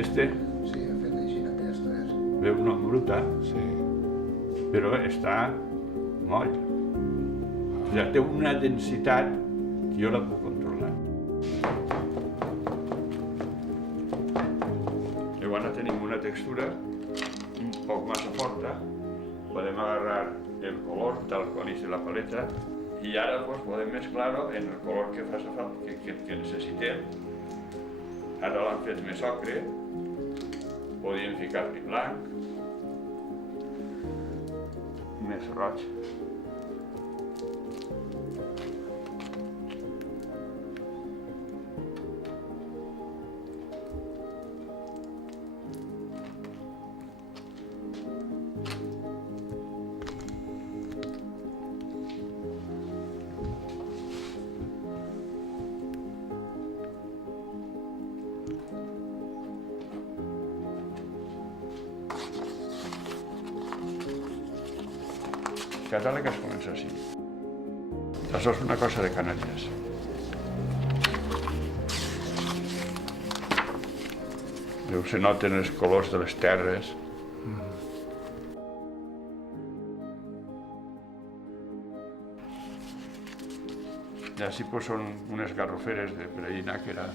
este Sí, ha fet així aquesta, veu no bruta, Sí. però està moll. O sigui, té una densitat que jo la puc controlar. I ara tenim una textura un poc massa forta. Podem agarrar el color tal com és de la paleta i ara pues, podem mesclar-ho en el color que faci falta, que necessitem. Ara l'hem fet més ocre, podríem ficar-li blanc, més roig. Cada vegada que es comença així. Això és una cosa de Canàries. Se noten els colors de les terres. I així pues, són unes garroferes de Breïna que era...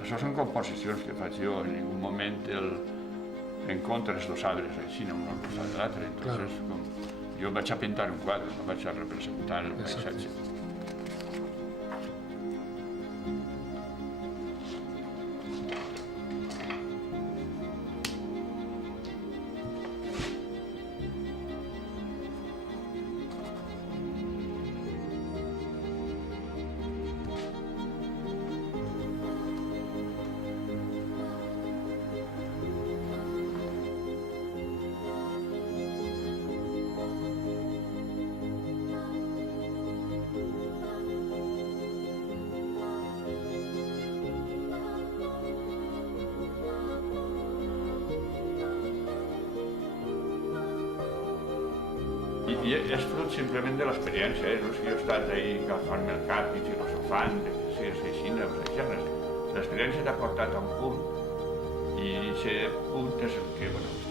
Això són composicions que faig jo, en ningú moment encontres dos arbres així, un al costat de l'altre. Entonces, jo vaig a pintar un quadre, no vaig a representar el paisatge. I és fruit simplement de l'experiència, no és que jo he estat ahí agafant-me el cap i filosofant, si és així, no és així. L'experiència t'ha portat a un punt i aquest punt és el que, bueno,